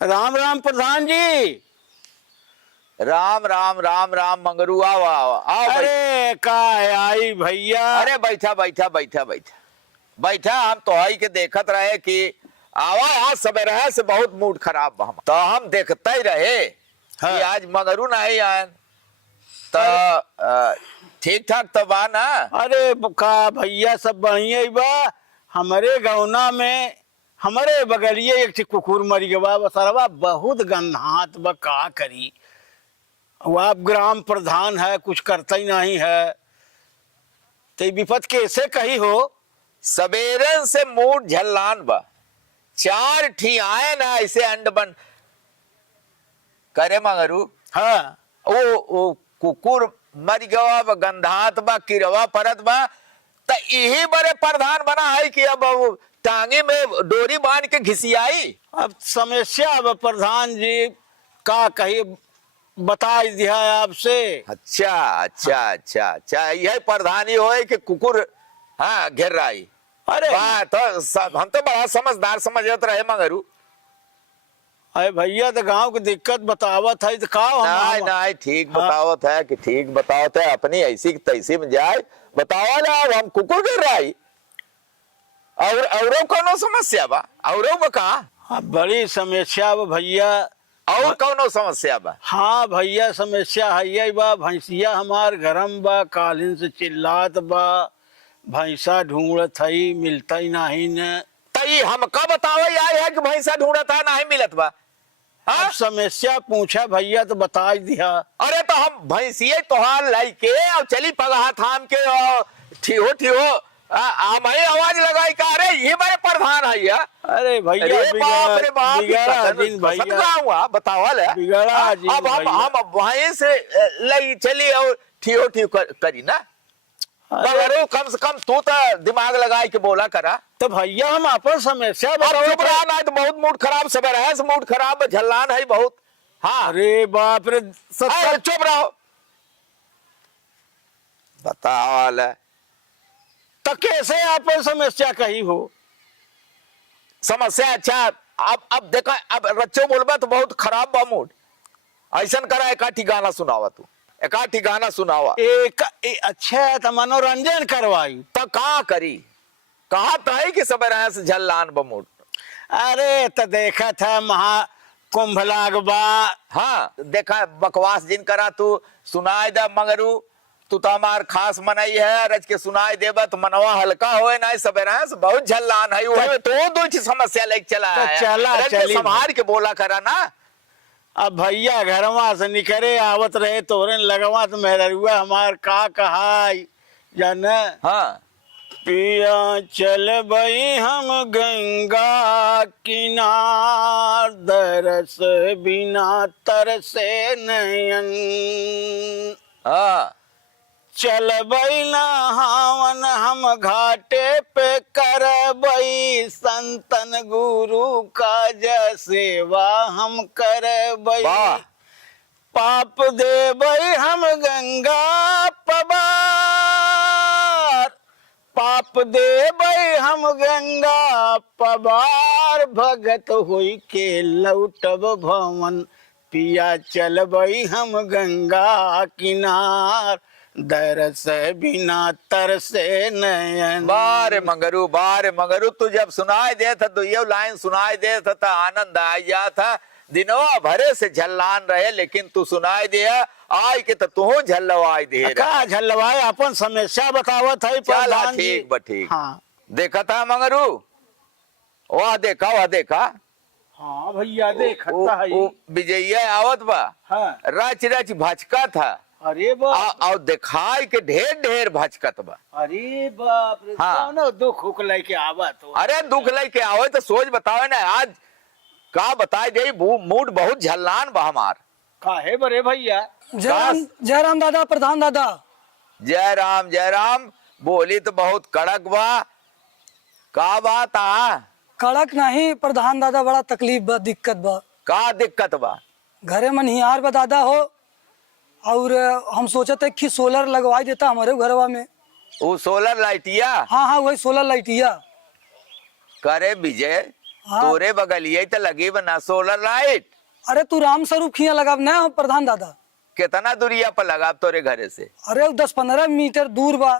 राम राम प्रधान जी। राम राम राम राम मंगरू आओ आओ आओ अरे का आई भैया। अरे बैठा बैठा बैठा बैठा बैठा। हम तो हई के देखत रहे कि आवा आज सवेरे से बहुत मूड खराब बा तो हम देखते ही रहे हाँ। कि आज मंगरू नहीं आए तो ठीक ठाक तो बा ना। अरे का भैया सब बढ़िया ही बा। हमारे गौना में हमारे बगलिए एक ठे कुकुर मर गया बसरवा बहुत गंधात बा का करी। वो आप ग्राम प्रधान है कुछ करता ही नहीं है तो विपत कैसे कही हो। सवेरे से मूड झल्लान बा। चार ठी आए ना ऐसे अंड बन करे मंगरू। हाँ वो कुकुर मर गया बा गंधात बा किरवा परत बा तो यही बड़े प्रधान बना है कि अब वो टांगे में डोरी बांध के घिसियाई। अब समस्या अब प्रधान जी का कही बता दिया है आपसे। अच्छा अच्छा अच्छा अच्छा यही प्रधानी होए कि कुकुर हाँ घेर रहा है। अरे तो हम तो बड़ा समझदार समझत रहे मगरू। अरे भैया तो गांव की दिक्कत बतावत है तो का नहीं नहीं ठीक बतावत है कि ठीक बतावत है अपनी ऐसी तैसी में जाए बतावा ना हम कुकुर घेर रहा है और कौनो समस्या बा और का अब बड़ी समस्या बा भैया। और कौनो समस्या बा। हाँ भैया समस्या है यही बा भैंसिया हमार गरम बा कालिन से चिल्लात बा भैंसा ढूंढत है मिलता ही नहीं न। तई हमका बतावे आए है कि भैंसा ढूंढत है नहीं मिलत बा। अब समस्या पूछा भैया तो बता दिया। अरे तो हम भैंसिए तोहार लाई के और चली पगहा थाम के ठिहो ठिहो हमारी आवाज लगाई का अरे ये बड़े प्रधान है या। अरे भैया बाप रे बाप बिगड़ा दिन भैया हुआ बतावा ले बिगड़ा दिन अब हम वहीं से लई चली और ठियो ठियो करी ना। मगर कम से कम तू तो दिमाग लगाई के बोला करा। तो भैया हम अपन समस्या चुप रहा ना तो बहुत मूड खराब सवेरे है मूड खराब झल्लान है बहुत। हाँ अरे बाप रे चुप रहो बताओ ले तो कैसे अपन समस्या कही हो। समस्या अच्छा अब देखा अब रच्चो बोलबा तो बहुत खराब बा मूड। ऐसा करा एकाठी गाना सुनावा तू एकाठी गाना सुनावा अच्छा तो मनोरंजन करवाई तो का करी कहा था कि सवेरे से झल्लान बा मूड। अरे तो देखा था महा कुंभ लागबा। हाँ देखा बकवास जिन करा तू सुनाई दे मगरू तू तो हमार खास मनाई है रच के सुनाई देबा तो मनवा हल्का होए ना सवेरे से बहुत झल्लान है वो तो दो चीज समस्या लेके चला है चला चली संभाल के बोला करा ना। अब भैया घरवा से निकरे आवत रहे तोरन लगवा तो मेहरुआ हमार का कहा जान। हाँ पिया चल बई हम गंगा किनार दरस बिना तरसे नयन। हाँ चल बई नहावन हम घाटे पे कर बई संतन गुरु का सेवा हम कर बई पाप दे बई हम गंगा पबार पाप दे बई हम गंगा पबार भगत हुई के लौटब भवन पिया चल बई हम गंगा किनार दरस बिना तरसे नयन। बारे मगरू तू जब सुनाई दे था तो ये लाइन सुनाई दे था आनंद आ गया था दिनवा भरे से झल्लान रहे लेकिन तू सुनाई दिया आई के तो तू झल्लवाई दे का झल्लवाए अपन समस्या बतावत है प्रधान जी। ठीक ठीक हाँ देखा था मगरू वह देखा हाँ भैया देखता है विजय आवत बा। हाँ रच रच भचका था। अरे बाप और दिखाई के ढेर ढेर भचकत बा। अरे बाप रे हाँ दुख हुक लेके आवा तो। अरे दुख लेके आवे तो सोच बतावे ना आज का बताए दे मूड बहुत झल्लान बा हमार। काहे बरे भैया। जय राम दादा प्रधान दादा। जय राम बोली तो बहुत कड़क बा का बात आ। कड़क नहीं प्रधान दादा बड़ा तकलीफ बा दिक्कत बा। का दिक्कत बा घरे में निहार बा दादा हो और हम सोचते कि सोलर लगवाई देता हमारे घरवा में। वो सोलर लाइटिया। हाँ वही सोलर लाइटिया करे विजय हाँ। तोरे बगल ये तो लगी बना सोलर लाइट। अरे तू राम स्वरूप खिया लगाव ना प्रधान दादा। कितना दूरिया पर लगा तोरे घरे से? अरे 10-15 मीटर दूर बा।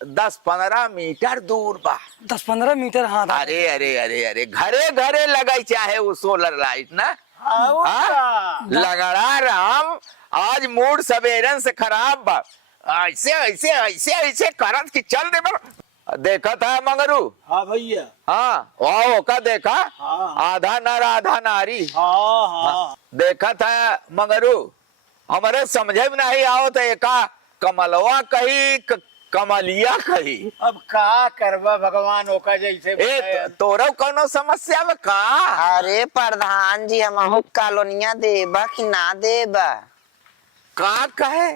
10-15 मीटर दूर बा। 10-15 मीटर, हाँ दादा। अरे अरे अरे अरे घरे घरे लगाई चाहे वो सोलर लाइट ना। और हाँ? का? लगड़ा राम आज मूड सवेरन से खराब बा। ऐसे ऐसे ऐसे ऐसे करत कि चल दे बा। देखा था मंगरू? हाँ भैया। हाँ वाह का देखा? हाँ। आधा नर आधा नारी। हाँ हाँ। देखा था मंगरू, हमारे समझे में नहीं आओ तो एका कमलवा कही कमलिया कही। अब का करबा भगवान ओका जैसे ए तोरा कोनो समस्या में का? अरे प्रधान जी हमहू कॉलोनिया देबा कि ना देबा? का कहे?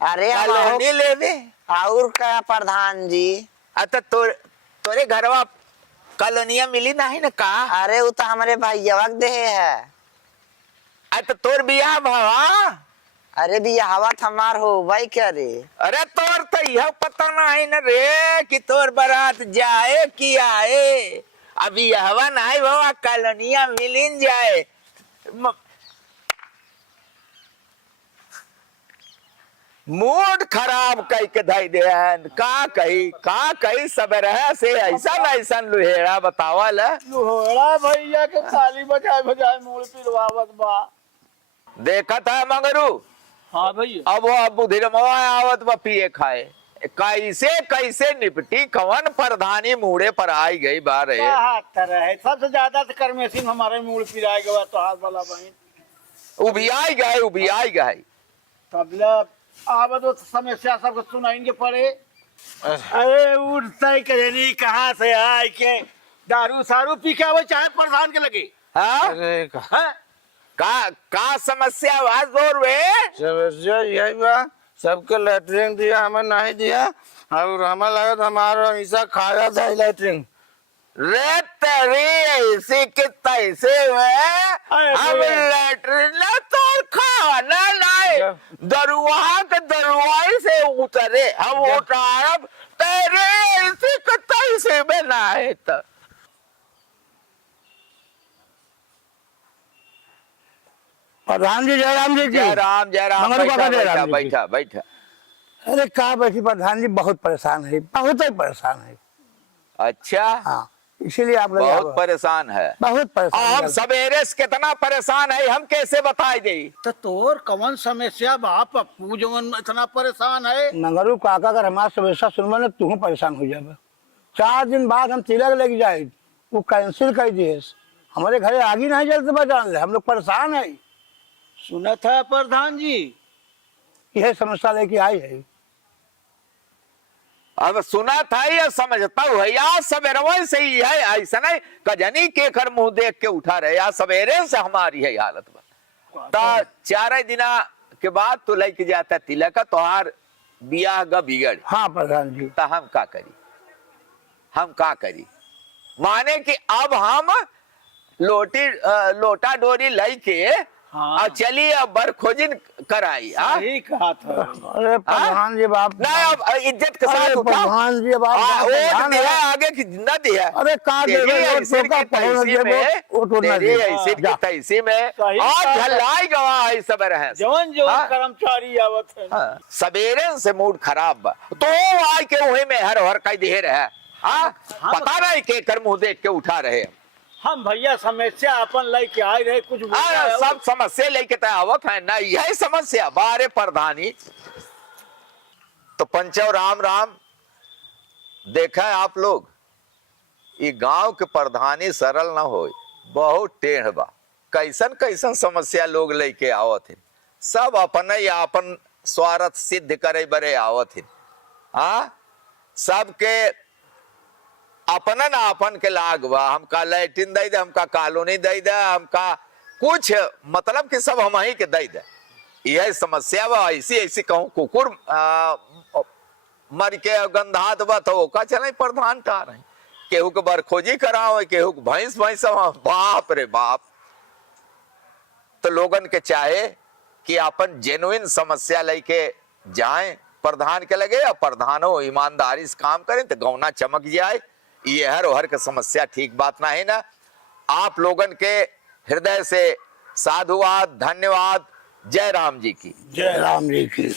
अरे हमहू कॉलोनी लेवे? और का प्रधान जी? अच्छा तोरे घरवा कॉलोनिया मिली नहीं ना का? अरे वो तो हमारे भैया दे है। अच्छा तोर बियाह भवा? अरे भी हवा हमार हो भाई क्या रे? अरे तोर तो यह पता नहीं न रे कि तोर बारात जाए कि आए। अभी हवा नहीं भवा कॉलोनिया मिलिन जाए। मूड खराब कई के धाई दे का कही सब रहे से ऐसा न ऐसा लुहेड़ा बतावल। लोहड़ा भैया के ताली बजाए बजाए मूल पिलवावत बा। देखा था मगरू? हाँ भैया। अब वो बुधिरमवा आवत बा पिए खाए। कैसे कैसे निपटी कवन प्रधानी मूड़े पर आई गई बार है। है सबसे ज्यादा तो करमेसिन हमारे मूल पिराए गवा तो हाथ वाला बहन उबियाई गए तबला आवत वो समस्या सबको सुनाएंगे पड़े। अरे उठते कहीं कहाँ से आए के दारू सारू पी के आवो चाहे प्रधान के लगे। हाँ? हाँ? का समस्या बा जोर वे? समस्या यही बा, सबके लेटरिन दिया हमें नहीं दिया और हमें लगा हमारा हिस्सा खाया था लेटरिन। रे तेरी ऐसी के तैसे में हम लेटरिन तो खाना नहीं दरुआ के दरुआई से उतरे हम उतारब तेरे ऐसी के तैसे में नहीं तो। प्रधान जी जयराम जी जय राम मंगरू काका जयराम जी। बैठा। अरे कहा बैठी प्रधान जी, बहुत परेशान है, बहुत ही परेशान है। अच्छा हाँ इसीलिए आप लोग बहुत परेशान है। बहुत परेशान हम है। सवेरे से कितना परेशान है हम कैसे बताई दे? तो तोर कवन समस्या बा पप्पू जवन इतना परेशान है? मंगरू काका अगर हमारा समस्या सुनवा ना तू परेशान हो जाए। 4 दिन बाद हम तिलक लेके जाए, वो कैंसिल कर दिए। हमारे घरे आगे नहीं जल्द बजान ले, हम लोग परेशान है। सुना था प्रधान जी यह समस्या लेके आई है। अब सुना था या समझता हूँ या सवेरे से ही है ऐसा नहीं कजनी के कर मुंह देख के उठा रहे या सवेरे से हमारी है हालत में। तो 4 दिना के बाद तो लेके जाता तिलक का तोहार बियाह ग बिगड़। हाँ प्रधान जी। तो हम का करी माने कि अब हम लोटा डोरी लाई के हाँ। और चलिए अब बरखोजिन कराई। सही कहा था। अरे प्रधान जी बाप, नहीं अब इज्जत के साथ अरे उठा। प्रधान जी बाप, वोट दिया आगे की जिंदा दिया। अरे का तेरी देवे वोट ऐसे तो का की पहुंच तैसी दे में, वो तो ना तेरी दे। ऐसे की जा। तैसी में सही आज बात है। झल्लाई गवा है सब रहे। जवन जवन हाँ। कर्मचारी आवत है। हाँ, सवेरे से मूड खराब बा तो आए के वही में हर कई दे रहे। हाँ पता नहीं के कर मुंह देख के उठा रहे। हम भैया समस्या अपन लेके आए रहे कुछ सब समस्या लेके तय आवत है ना यही समस्या बारे प्रधानी। तो पंचव राम राम देखा है आप लोग ये गांव के प्रधानी सरल ना हो, बहुत टेढ़ बा। कैसन कैसन समस्या लोग लेके आवत है, सब अपन या अपन स्वार्थ सिद्ध करे बरे आवत है। हाँ सबके अपन ना अपन के लाग बा, हमका लैट्रिन दे दे, हमका कॉलोनी दे दे, हमका कुछ मतलब कि सब हम ही के दे दे। यह समस्या बा। ऐसी ऐसी कहूँ कुकुर मर के गंधात बा तो का चले प्रधान का रहे, केहू के बरखोजी कराओ, केहू के भैंस बाप रे बाप। तो लोगन के चाहे कि अपन जेन्युइन समस्या लेके जाएं प्रधान के लगे और प्रधानो ईमानदारी से काम करें तो गौना चमक जाए। ये हर ओहर के समस्या ठीक बात ना है ना। आप लोगन के हृदय से साधुवाद, धन्यवाद। जय राम जी की। जय राम जी की।